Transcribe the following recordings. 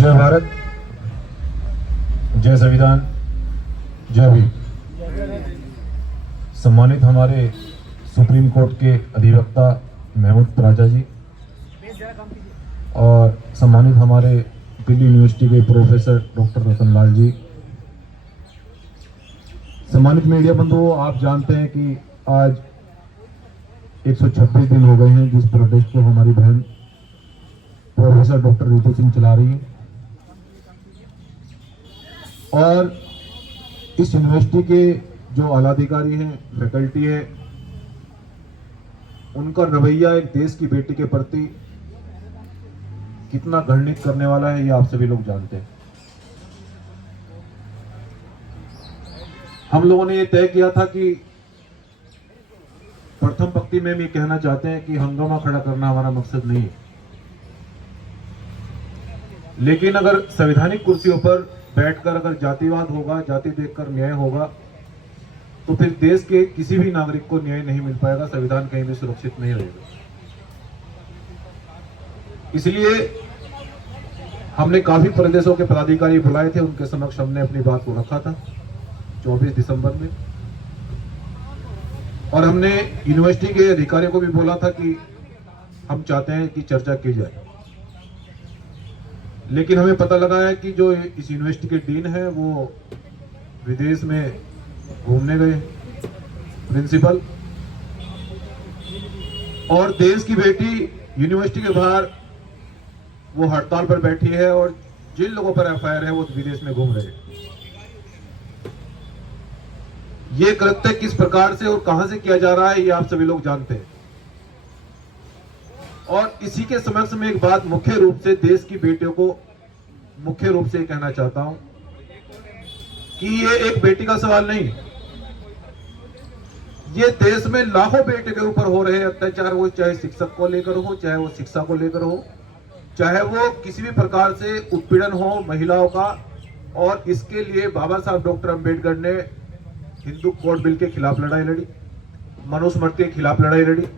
जय भारत, जय संविधान, जय भीम। सम्मानित हमारे सुप्रीम कोर्ट के अधिवक्ता महमूद राजा जी और सम्मानित हमारे दिल्ली यूनिवर्सिटी के प्रोफेसर डॉक्टर रतन लाल जी, सम्मानित मीडिया बंधुओं, आप जानते हैं कि आज 126 दिन हो गए हैं जिस प्रोटेस्ट को हमारी बहन प्रोफेसर डॉक्टर रितु सिंह चला रही है और इस यूनिवर्सिटी के जो आलाधिकारी हैं, फैकल्टी है, उनका रवैया एक देश की बेटी के प्रति कितना घृणित करने वाला है ये आप सभी लोग जानते हैं। हम लोगों ने ये तय किया था कि प्रथम पंक्ति में हम ये कहना चाहते हैं कि हंगामा खड़ा करना हमारा मकसद नहीं है, लेकिन अगर संवैधानिक कुर्सियों पर बैठकर अगर जातिवाद होगा, जाति देखकर न्याय होगा, तो फिर देश के किसी भी नागरिक को न्याय नहीं मिल पाएगा, संविधान कहीं भी सुरक्षित नहीं रहेगा। इसलिए हमने काफी प्रदेशों के पदाधिकारी बुलाए थे, उनके समक्ष हमने अपनी बात को रखा था 24 दिसंबर में, और हमने यूनिवर्सिटी के अधिकारियों को भी बोला था कि हम चाहते हैं कि चर्चा की जाए। लेकिन हमें पता लगा है कि जो इस यूनिवर्सिटी के डीन है वो विदेश में घूमने गए, प्रिंसिपल, और देश की बेटी यूनिवर्सिटी के बाहर वो हड़ताल पर बैठी है और जिन लोगों पर एफआईआर है वो विदेश में घूम रहे हैं। ये कृत्य किस प्रकार से और कहां से किया जा रहा है ये आप सभी लोग जानते हैं। और इसी के समक्ष में एक बात मुख्य रूप से देश की बेटियों को मुख्य रूप से कहना चाहता हूं कि ये एक बेटी का सवाल नहीं, ये देश में लाखों बेटे के ऊपर हो रहे अत्याचार, वो चाहे शिक्षक को लेकर हो, चाहे वो शिक्षा को लेकर हो, चाहे वो किसी भी प्रकार से उत्पीड़न हो महिलाओं का। और इसके लिए बाबा साहब डॉक्टर अंबेडकर ने हिंदू कोड बिल के खिलाफ लड़ाई लड़ी, मनुस्मृति के खिलाफ लड़ाई लड़ी।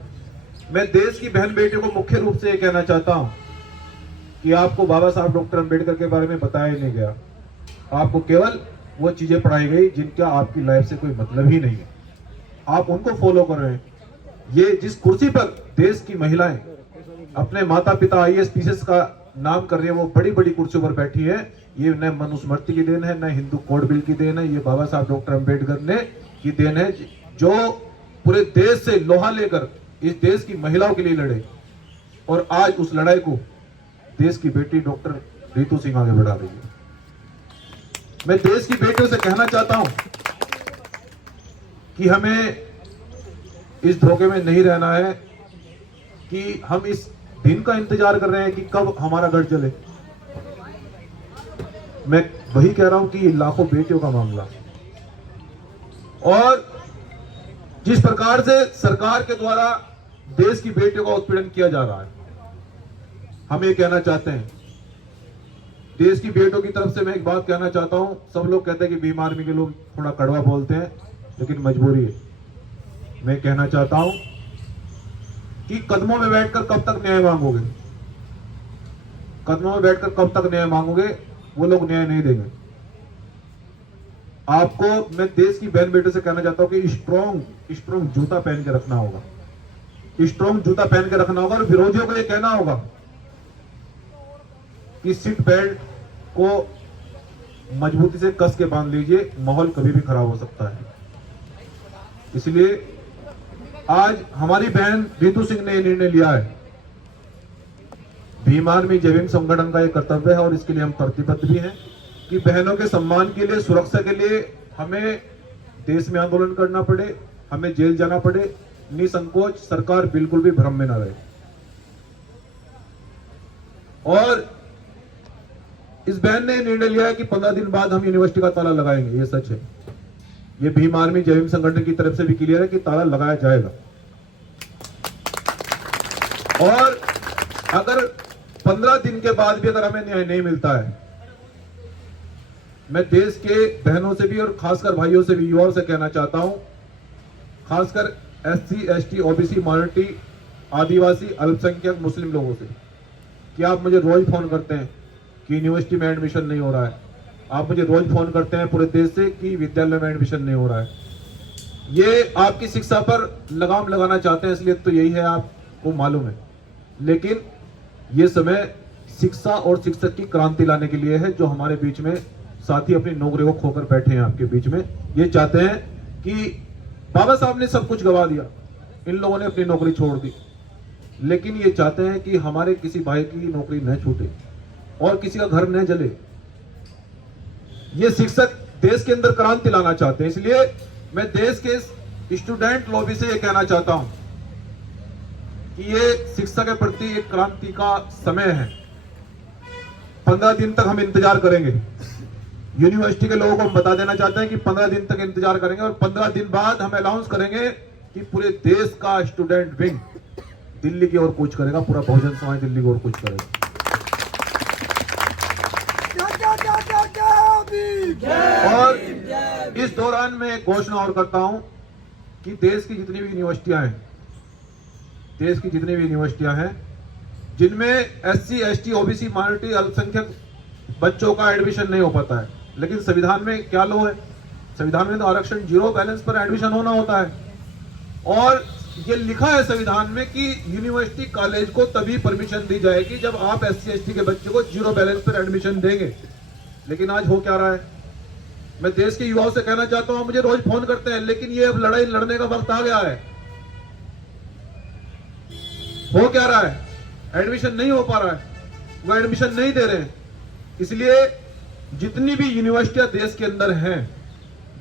मैं देश की बहन बेटियों को मुख्य रूप से ये कहना चाहता हूं कि आपको बाबा साहब डॉक्टर अंबेडकर के बारे में बताया नहीं गया, आपको केवल वो चीजें पढ़ाई गई जिनका आपकी लाइफ से कोई मतलब ही नहीं है, आप उनको फॉलो कर रहे हैं। ये जिस कुर्सी पर देश की महिलाएं अपने माता पिता IAS PCS का नाम कर रही है, वो बड़ी बड़ी कुर्सियों पर बैठी है, ये न मनुस्मृति की देन है, न हिंदू कोड बिल की देन है, ये बाबा साहब डॉक्टर अंबेडकर ने की देन है, जो पूरे देश से लोहा लेकर इस देश की महिलाओं के लिए लड़े। और आज उस लड़ाई को देश की बेटी डॉक्टर रितु सिंह आगे बढ़ा रही है। मैं देश की बेटियों से कहना चाहता हूं कि हमें इस धोखे में नहीं रहना है कि हम इस दिन का इंतजार कर रहे हैं कि कब हमारा घर जले। मैं वही कह रहा हूं कि लाखों बेटियों का मामला, और जिस प्रकार से सरकार के द्वारा देश की बेटियों का उत्पीड़न किया जा रहा है, हम ये कहना चाहते हैं देश की बेटियों की तरफ से मैं एक बात कहना चाहता हूं। सब लोग कहते हैं कि भीम आर्मी के लोग थोड़ा कड़वा बोलते हैं, लेकिन मजबूरी है। मैं कहना चाहता हूं कि कदमों में बैठकर कब तक न्याय मांगोगे, कदमों में बैठकर कब तक न्याय मांगोगे, वो लोग न्याय नहीं देंगे आपको। मैं देश की बहन बेटे से कहना चाहता हूं कि स्ट्रॉन्ग जूता पहन के रखना होगा, स्ट्रॉन्ग जूता पहन के रखना होगा, और विरोधियों को यह कहना होगा कि सीट बेल्ट को मजबूती से कस के बांध लीजिए, माहौल कभी भी खराब हो सकता है। इसलिए आज हमारी बहन रितु सिंह ने यह निर्णय लिया है, भीम आर्मी जय भीम संगठन का यह कर्तव्य है और इसके लिए हम प्रतिबद्ध भी हैं कि बहनों के सम्मान के लिए, सुरक्षा के लिए हमें देश में आंदोलन करना पड़े, हमें जेल जाना पड़े, निसंकोच, सरकार बिल्कुल भी भ्रम में न रहे। और इस बहन ने निर्णय लिया है कि 15 दिन बाद हम यूनिवर्सिटी का ताला लगाएंगे, ये सच है। ये भीम आर्मी जय भीम संगठन की तरफ से भी क्लियर है कि ताला लगाया जाएगा। और अगर 15 दिन के बाद भी अगर हमें न्याय नहीं मिलता है, मैं देश के बहनों से भी और खासकर भाइयों से भी, युवाओं से कहना चाहता हूं, खासकर SC ST OBC माइनॉरिटी, आदिवासी, अल्पसंख्यक, मुस्लिम लोगों से, कि आप मुझे रोज फोन करते हैं कि यूनिवर्सिटी में एडमिशन नहीं हो रहा है। आप मुझे रोज फोन करते हैं पूरे देश से कि विद्यालय में एडमिशन नहीं हो रहा है। ये आपकी शिक्षा पर लगाम लगाना चाहते हैं, इसलिए तो यही है, आपको मालूम है। लेकिन ये समय शिक्षा और शिक्षक की क्रांति लाने के लिए है, जो हमारे बीच में साथी अपनी नौकरी को खोकर बैठे हैं आपके बीच में। ये चाहते हैं कि बाबा साहब ने सब कुछ गवा दिया, इन लोगों ने अपनी नौकरी छोड़ दी, लेकिन ये चाहते हैं कि हमारे किसी भाई की नौकरी न छूटे और किसी का घर न जले। ये शिक्षक देश के अंदर क्रांति लाना चाहते हैं। इसलिए मैं देश के स्टूडेंट लॉबी से ये कहना चाहता हूं कि ये शिक्षा के प्रति एक क्रांति का समय है। 15 दिन तक हम इंतजार करेंगे। यूनिवर्सिटी के लोगों को हम बता देना चाहते हैं कि 15 दिन तक इंतजार करेंगे और 15 दिन बाद हम अनाउंस करेंगे कि पूरे देश का स्टूडेंट विंग दिल्ली की ओर कूच करेगा, पूरा बहुजन समाज दिल्ली की ओर कूच करेगा। और इस दौरान मैं एक घोषणा और करता हूं कि देश की जितनी भी यूनिवर्सिटियां हैं, जिनमें SC, ST, OBC, माइनॉरिटी, अल्पसंख्यक बच्चों का एडमिशन नहीं हो पाता है, लेकिन संविधान में क्या लो है? संविधान में तो आरक्षण 0 बैलेंस पर एडमिशन होना होता है। और ये लिखा है संविधान में कि यूनिवर्सिटी कॉलेज को तभी परमिशन दी जाएगी जब आप SC, ST के बच्चे को 0 बैलेंस पर एडमिशन देंगे। लेकिन आज हो क्या रहा है? मैं देश के युवाओं से कहना चाहता हूं, मुझे रोज फोन करते हैं, लेकिन ये अब लड़ाई लड़ने का वक्त आ गया है। हो क्या रहा है? एडमिशन नहीं हो पा रहा है, वो एडमिशन नहीं दे रहे हैं। इसलिए जितनी भी यूनिवर्सिटियां देश के अंदर हैं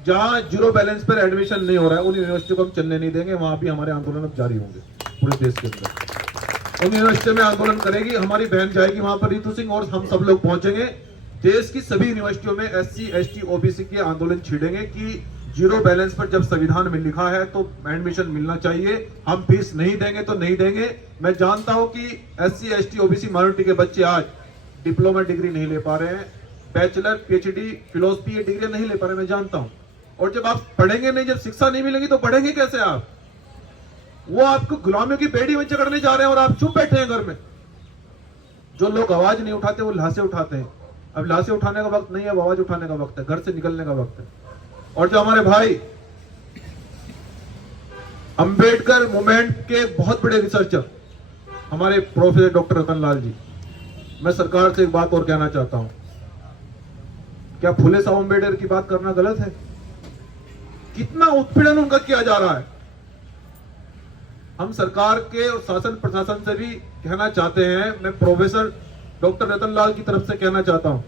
जहां 0 बैलेंस पर एडमिशन नहीं हो रहा है, उन यूनिवर्सिटियों को हम चलने नहीं देंगे। वहां भी हमारे आंदोलन अब जारी होंगे पूरे देश के अंदर। उन यूनिवर्सिटियों में आंदोलन करेगी हमारी बहन, जाएगी वहां पर, रितु सिंह, और हम सब लोग पहुंचेंगे। देश की सभी यूनिवर्सिटियों में SC, ST, OBC के आंदोलन छिड़ेंगे कि 0 बैलेंस पर जब संविधान में लिखा है तो एडमिशन मिलना चाहिए। हम फीस नहीं देंगे तो नहीं देंगे। मैं जानता हूं कि SC, ST, OBC, माइनॉरिटी के बच्चे आज डिप्लोमा डिग्री नहीं ले पा रहे हैं, बैचलर, PhD, फिलोसफी ये डिग्री नहीं ले पा रहे, मैं जानता हूं। और जब आप पढ़ेंगे नहीं, जब शिक्षा नहीं मिलेगी तो पढ़ेंगे कैसे आप? वो आपको गुलामियों की बेड़ी में जकड़ने जा रहे हैं और आप चुप बैठे हैं घर में। जो लोग आवाज नहीं उठाते वो लाशें उठाते हैं। अब लाशें उठाने का वक्त नहीं है, आवाज उठाने का वक्त है, घर से निकलने का वक्त है। और जो हमारे भाई अंबेडकर मूवमेंट के बहुत बड़े रिसर्चर हमारे प्रोफेसर डॉक्टर रतन लाल जी, मैं सरकार से एक बात और कहना चाहता हूं, क्या फुले साहब अंबेडकर की बात करना गलत है? कितना उत्पीड़न उनका किया जा रहा है। हम सरकार के और शासन प्रशासन से भी कहना चाहते हैं, मैं प्रोफेसर डॉक्टर रतन लाल की तरफ से कहना चाहता हूं,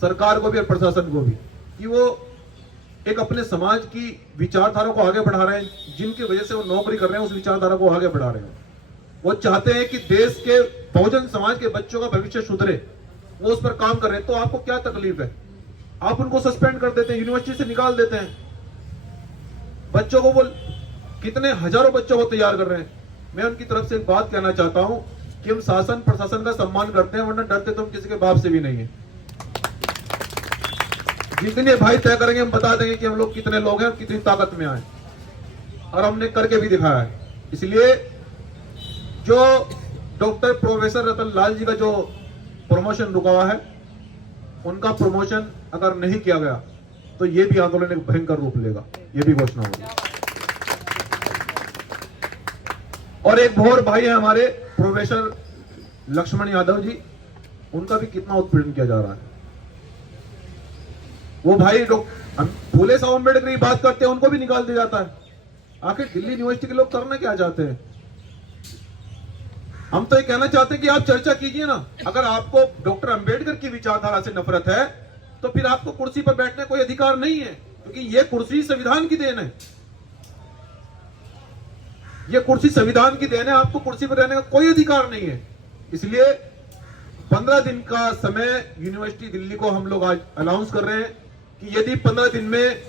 सरकार को भी और प्रशासन को भी, कि वो एक अपने समाज की विचारधारा को आगे बढ़ा रहे हैं, जिनकी वजह से वो नौकरी कर रहे हैं उस विचारधारा को आगे बढ़ा रहे हैं। वो चाहते हैं कि देश के बहुजन समाज के बच्चों का भविष्य सुधरे, वो उस पर काम कर रहे हैं। तो आपको क्या तकलीफ है? आप उनको सस्पेंड कर देते हैं, यूनिवर्सिटी से निकाल देते हैं। बच्चों को वो कितने हजारों बच्चों को तैयार कर रहे हैं। मैं उनकी तरफ से एक बात कहना चाहता हूं कि हम शासन प्रशासन का सम्मान करते हैं, वरना डरते तो हम किसी के बाप से भी नहीं है। जितने भाई तय करेंगे हम बता देंगे कि हम लोग कितने लोग हैं, कितनी ताकत में आए, और हमने करके भी दिखाया है। इसलिए जो डॉक्टर प्रोफेसर रतन लाल जी का जो प्रमोशन रुका हुआ है, उनका प्रमोशन अगर नहीं किया गया तो ये भी आंदोलन एक भयंकर रूप लेगा, ये भी घोषणा होगी। और एक और भाई है हमारे प्रोफेसर लक्ष्मण यादव जी, उनका भी कितना उत्पीड़न किया जा रहा है। वो भाई फूले साहब अम्बेडकर की बात करते हैं, उनको भी निकाल दिया जाता है। आखिर दिल्ली यूनिवर्सिटी के लोग करना क्या चाहते हैं? हम तो ये कहना चाहते हैं कि आप चर्चा कीजिए ना। अगर आपको डॉक्टर अंबेडकर की विचारधारा से नफरत है तो फिर आपको कुर्सी पर बैठने कोई अधिकार नहीं है, क्योंकि ये कुर्सी संविधान की देन है। ये कुर्सी संविधान की देन है, आपको कुर्सी पर रहने का कोई अधिकार नहीं है। इसलिए 15 दिन का समय यूनिवर्सिटी दिल्ली को हम लोग आज अनाउंस कर रहे हैं कि यदि 15 दिन में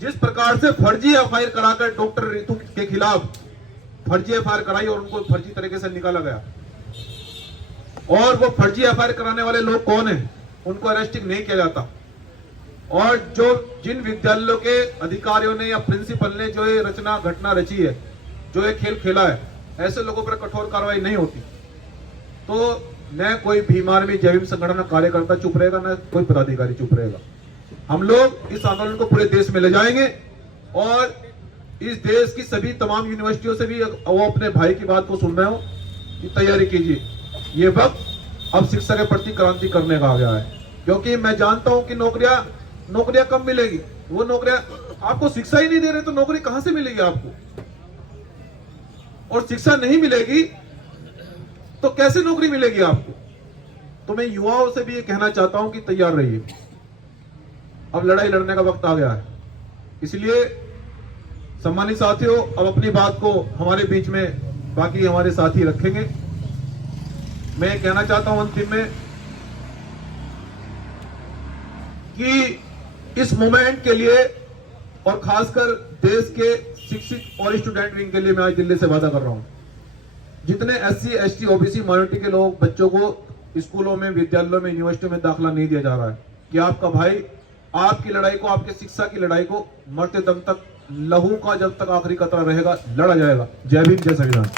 जिस प्रकार से फर्जी एफआईआर कराकर डॉक्टर रितु के खिलाफ फर्जी एफआईआर कराई और उनको फर्जी तरीके से निकाला गया, और वो फर्जी एफआईआर कराने वाले लोग कौन हैं, उनको अरेस्टिंग नहीं किया जाता, और जो जिन विद्यालयों के अधिकारियों ने या प्रिंसिपल ने जो ये रचना घटना रची है, जो ये खेल खेला है, ऐसे लोगों पर कठोर कार्रवाई नहीं होती, तो न कोई भीम आर्मी जय भीम संगठन का कार्यकर्ता चुप रहेगा, न कोई पदाधिकारी चुप रहेगा। हम लोग इस आंदोलन को पूरे देश में ले जाएंगे और इस देश की सभी तमाम यूनिवर्सिटियों से भी वो अपने भाई की बात को सुन रहे हो कि तैयारी कीजिए। ये वक्त अब शिक्षा के प्रति क्रांति करने का आ गया है, क्योंकि मैं जानता हूं कि नौकरियां कब मिलेगी। वो नौकरियां आपको शिक्षा ही नहीं दे रहे तो नौकरी कहां से मिलेगी आपको? और शिक्षा नहीं मिलेगी तो कैसे नौकरी मिलेगी आपको? तो मैं युवाओं से भी ये कहना चाहता हूं कि तैयार रहिए, अब लड़ाई लड़ने का वक्त आ गया है। इसलिए सम्मानित साथियों, अब अपनी बात को हमारे बीच में बाकी हमारे साथी रखेंगे। मैं कहना चाहता हूं अंतिम में कि इस मोमेंट के लिए और खासकर देश के शिक्षित और स्टूडेंट विंग के लिए मैं आज दिल्ली से वादा कर रहा हूं, जितने SC, ST, OBC माइनॉरिटी के लोग बच्चों को स्कूलों में, विद्यालयों में, यूनिवर्सिटियों में दाखिला नहीं दिया जा रहा है, कि आपका भाई आपकी लड़ाई को, आपके शिक्षा की लड़ाई को मरते दम तक, लहू का जब तक आखिरी कतरा रहेगा, लड़ा जाएगा। जय भीम, जय संविधान।